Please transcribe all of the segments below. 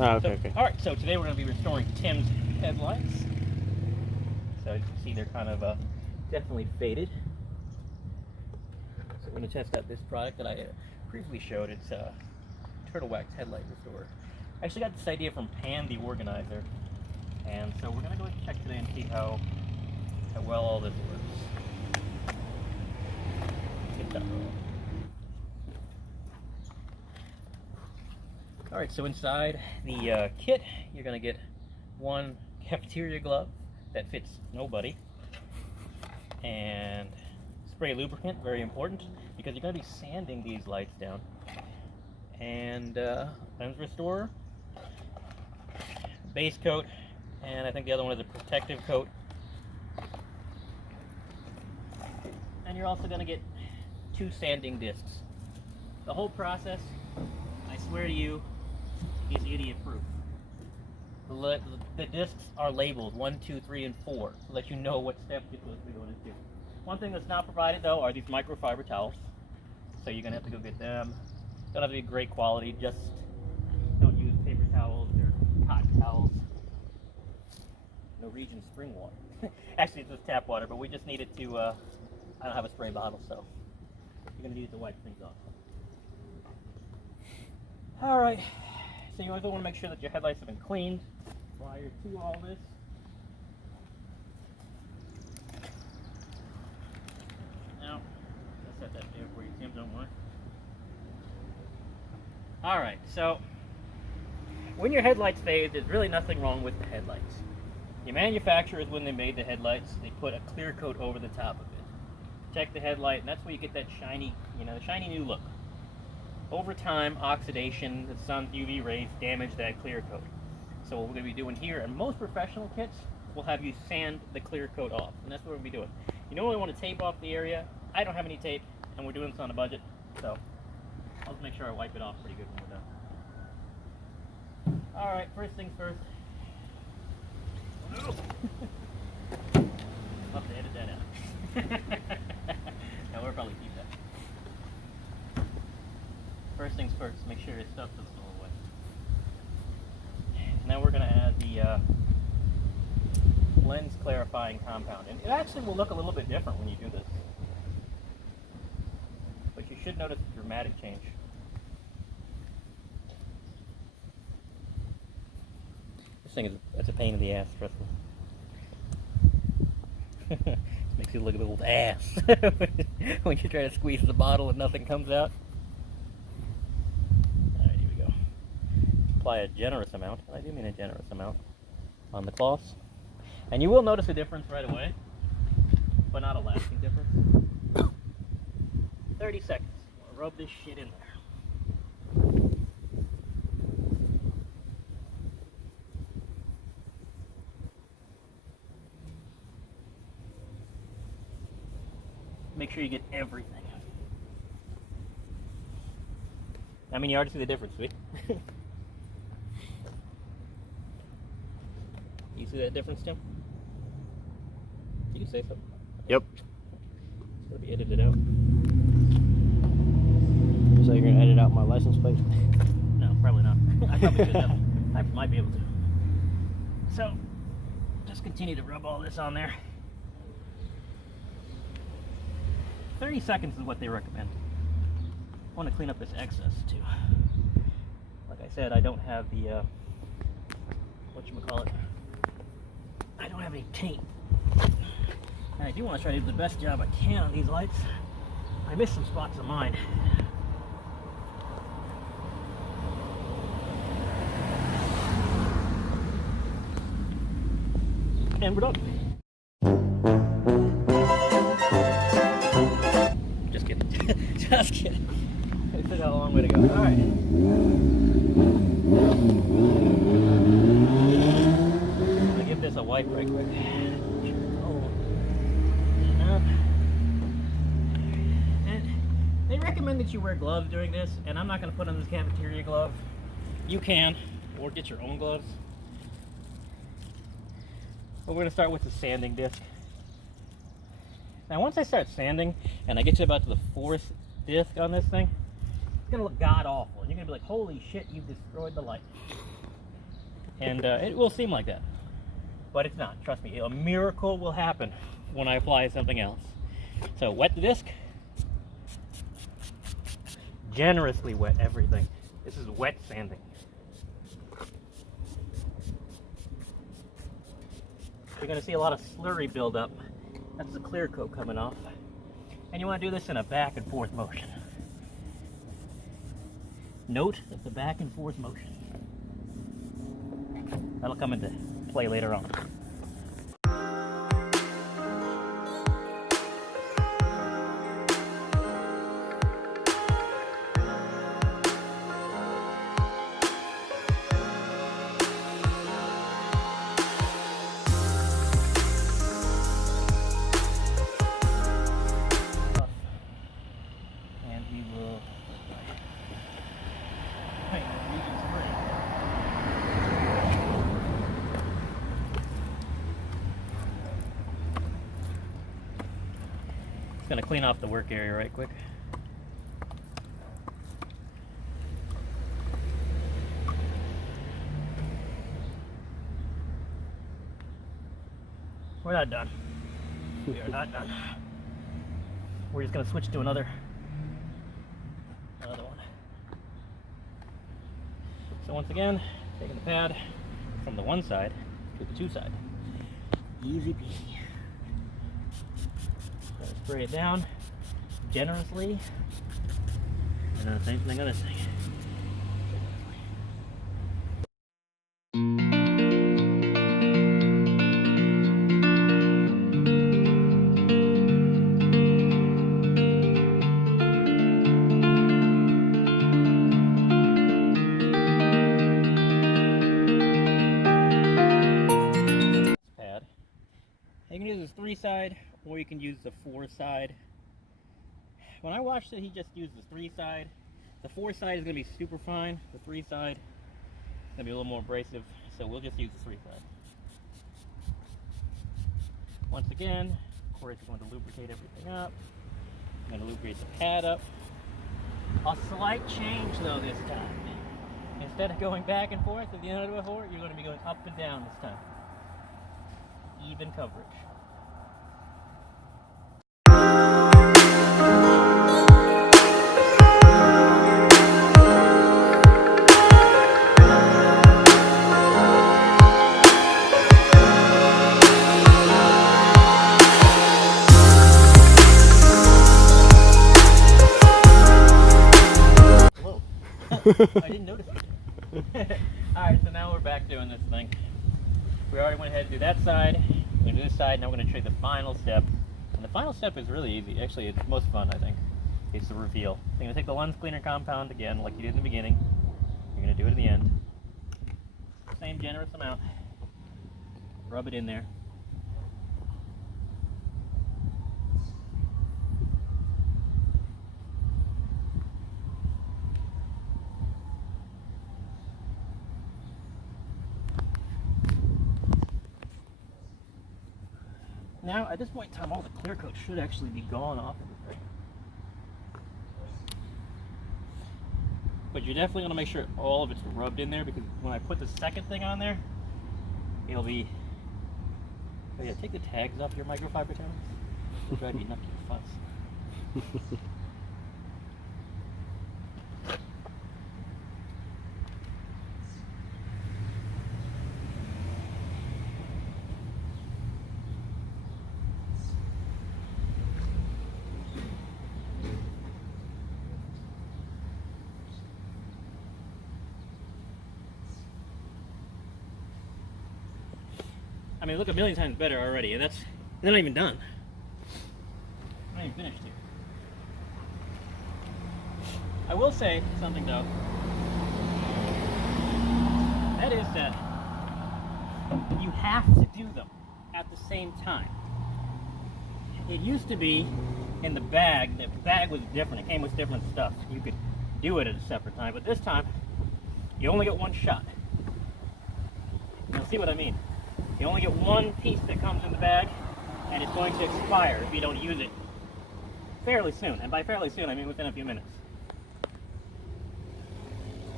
Oh, okay, okay. All right, so today we're going to be restoring Tim's headlights. So as you can see, they're kind of definitely faded. So we're going to test out this product that I previously showed. It's Turtle Wax Headlight Restorer. I actually got this idea from Pan the organizer, and so we're going to go and check today and see how well all this works. Get that rolling. Alright, so inside the kit, you're going to get one cafeteria glove that fits nobody, and spray lubricant, very important, because you're going to be sanding these lights down, and lens restorer, base coat, and I think the other one is a protective coat. And you're also going to get 2 sanding discs. The whole process, I swear to you, is idiot proof. The discs are labeled 1, 2, 3, and 4 so that you know what steps you're supposed to be going into. One thing that's not provided though are these microfiber towels. So you're going to have to go get them. Don't have to be great quality, just don't use paper towels or cotton towels. Norwegian spring water. Actually it's just tap water, but we just need it to, I don't have a spray bottle, so you're going to need it to wipe things off. Alright. So you also want to make sure that your headlights have been cleaned prior to all this. Now, I'll set that there for you, Tim, don't worry. Alright, so when your headlights fade, there's really nothing wrong with the headlights. Your manufacturers, when they made the headlights, they put a clear coat over the top of it. Protect the headlight, and that's where you get that shiny, shiny new look. Over time, oxidation, the sun's UV rays damage that clear coat. So what we're going to be doing here, and most professional kits will have you sand the clear coat off, and that's what we'll be doing. You normally want to tape off the area. I don't have any tape, and we're doing this on a budget, so I'll just make sure I wipe it off pretty good when we're done. All right, first things first. I'll have to edit that out. No, we'll probably keep that. First things first, make sure your stuff doesn't go away. And now we're going to add the lens clarifying compound. And it actually will look a little bit different when you do this. But you should notice a dramatic change. This thing it's a pain in the ass, trust me. It makes you look like an old ass when you try to squeeze the bottle and nothing comes out. Apply a generous amount, and I do mean a generous amount, on the cloths. And you will notice a difference right away, but not a lasting difference. 30 seconds. We'll rub this shit in there. Make sure you get everything. I mean, you already see the difference, see? You see that difference, Tim? You can say something. Yep. It's going to be edited out. So you're going to edit out my license plate? No, probably not. I probably could have. I might be able to. So, just continue to rub all this on there. 30 seconds is what they recommend. I want to clean up this excess, too. Like I said, I don't have the, whatchamacallit. I don't have any tape. And I do want to try to do the best job I can on these lights. I missed some spots of mine. And we're done. Just kidding. Just kidding. We still got a long way to go. Alright. Give this a wipe right quick. And they recommend that you wear gloves during this, and I'm not going to put on this cafeteria glove. You can, or get your own gloves. But we're going to start with the sanding disc. Now once I start sanding, and I get to about the 4th disc on this thing, it's going to look god awful. And you're going to be like, holy shit, you've destroyed the light. And it will seem like that, but it's not. Trust me, a miracle will happen when I apply something else. So wet the disc, generously wet everything. This is wet sanding. You're going to see a lot of slurry buildup. That's the clear coat coming off. And you want to do this in a back and forth motion. Note of the back and forth motion. That'll come into play later on. And we will Just gonna clean off the work area right quick. We're not done. We are not done. We're just gonna switch to another one. So once again, taking the pad from the one side to the two side. Easy peasy. Gonna spray it down generously, and then the same thing on this thing. Pad. You can use this 3-side, or you can use the 4-side. When I watched it, he just used the 3-side. The 4-side is going to be super fine. The 3-side is going to be a little more abrasive, so we'll just use the 3-side. Once again, of course, we're going to lubricate everything up. I'm going to lubricate the pad up. A slight change, though, this time. Instead of going back and forth at the end of the before, you're going to be going up and down this time. Even coverage. Whoa. I didn't notice it. Alright, so now we're back doing this thing. We already went ahead and do that side. We're going to do this side. Now we're going to show you the final step. And the final step is really easy. Actually, it's most fun, I think. It's the reveal. You're going to take the lens cleaner compound again, like you did in the beginning. You're going to do it in the end. Same generous amount. Rub it in there. Now, at this point in time, all the clear coat should actually be gone off of the thing. But you're definitely going to make sure all of it's rubbed in there, because when I put the second thing on there, it'll be... Oh yeah, take the tags off your microfiber towels. It'll drive you nuts with fuss. I mean, look a million times better already, and they're not even done. I'm not even finished here. I will say something though. That is that you have to do them at the same time. It used to be in the bag was different. It came with different stuff. You could do it at a separate time, but this time you only get one shot. You'll see what I mean. You only get one piece that comes in the bag, and it's going to expire if you don't use it fairly soon. And by fairly soon, I mean within a few minutes.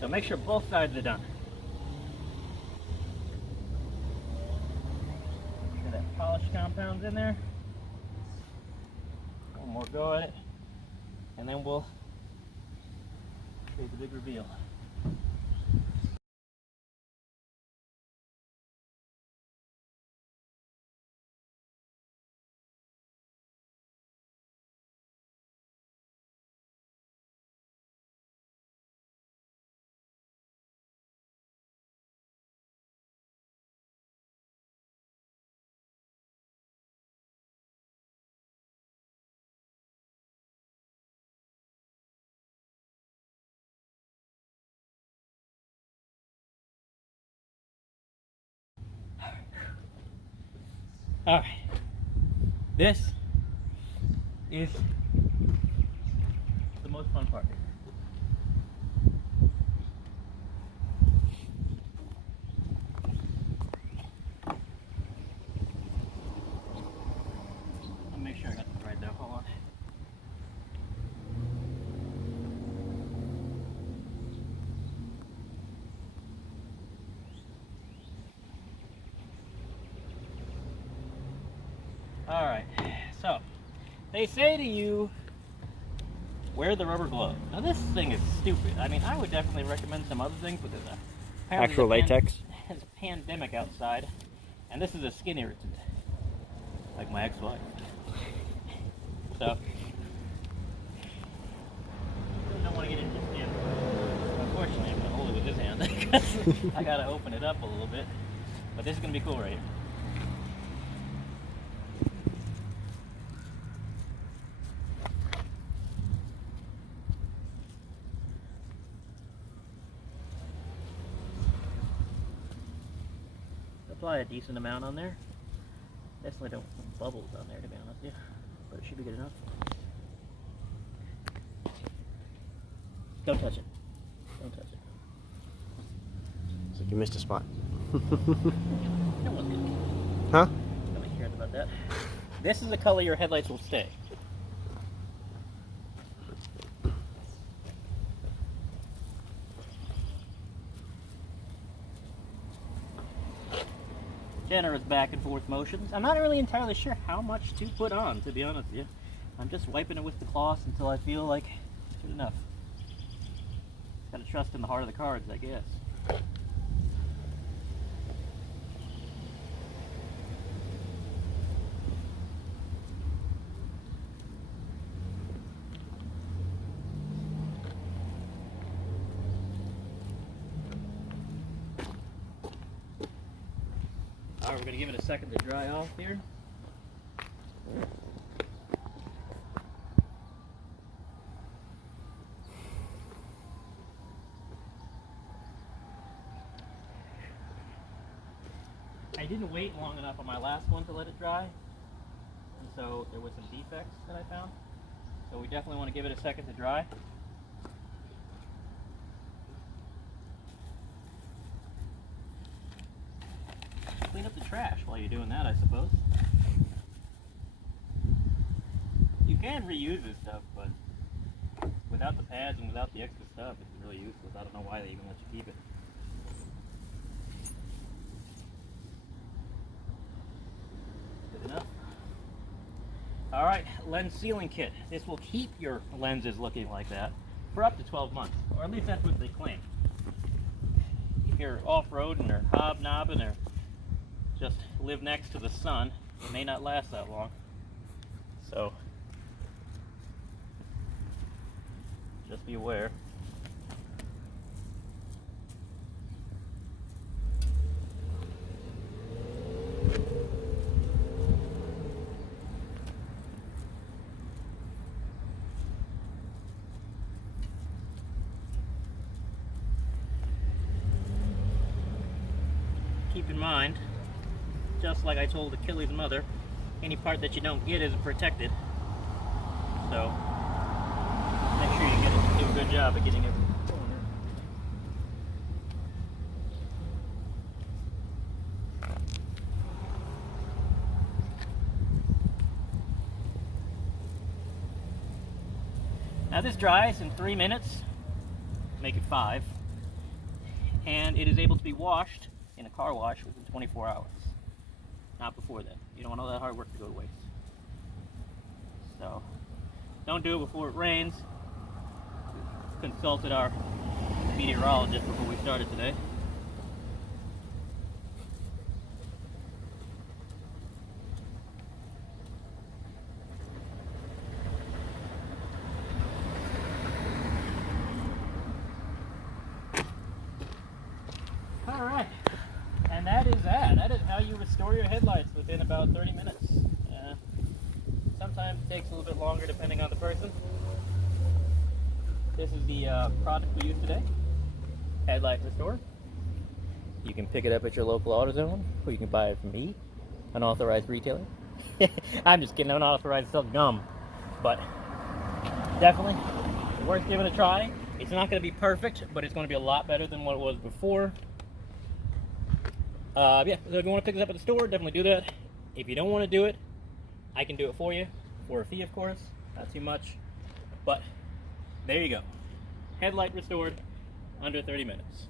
So make sure both sides are done. polish compounds in there. One more go at it, and then we'll show you the big reveal. All right, this is the most fun part. I'll make sure I got this right though. Hold on. All right, so they say to you, wear the rubber glove. Now this thing is stupid. I mean, I would definitely recommend some other things, but there's Actual latex? There's a pandemic outside, and this is a skin irritant, like my ex-wife. So, I don't want to get into skin. Unfortunately, I'm going to hold it with this hand because I got to open it up a little bit. But this is going to be cool right here. Apply a decent amount on there. Definitely don't want bubbles on there, to be honest with you, but it should be good enough. Don't touch it. Don't touch it. It's like you missed a spot. No one's good. Huh? Nobody cares about that. This is the color your headlights will stay. Generous back and forth motions. I'm not really entirely sure how much to put on, to be honest with you. I'm just wiping it with the cloth until I feel like it's good enough. Gotta trust in the heart of the cards, I guess. Alright, we're going to give it a second to dry off here. I didn't wait long enough on my last one to let it dry, and so there was some defects that I found. So we definitely want to give it a second to dry. Clean up the trash while you're doing that, I suppose. You can reuse this stuff, but without the pads and without the extra stuff, it's really useless. I don't know why they even let you keep it. Good enough. Alright, lens sealing kit. This will keep your lenses looking like that for up to 12 months, or at least that's what they claim. If you're off-roading or hobnobbing or just live next to the sun, it may not last that long. So, just be aware. Keep in mind, just like I told Achilles' mother, any part that you don't get isn't protected. So, make sure you do a good job of getting it. Now this dries in 3 minutes, make it 5, and it is able to be washed in a car wash within 24 hours. not before then. You don't want all that hard work to go to waste. So, don't do it before it rains. Consulted our meteorologist before we started today. Alright, and that is that. That is how you restore your headlights within about 30 minutes. Sometimes it takes a little bit longer depending on the person. This is the product we use today, Headlight Restore. You can pick it up at your local AutoZone, or you can buy it from me, an authorized retailer. I'm just kidding, I'm not authorized to sell gum, but definitely worth giving it a try. It's not going to be perfect, but it's going to be a lot better than what it was before. Yeah, so if you want to pick this up at the store, definitely do that. If you don't want to do it, I can do it for you, for a fee, of course, not too much, but there you go. Headlight restored under 30 minutes.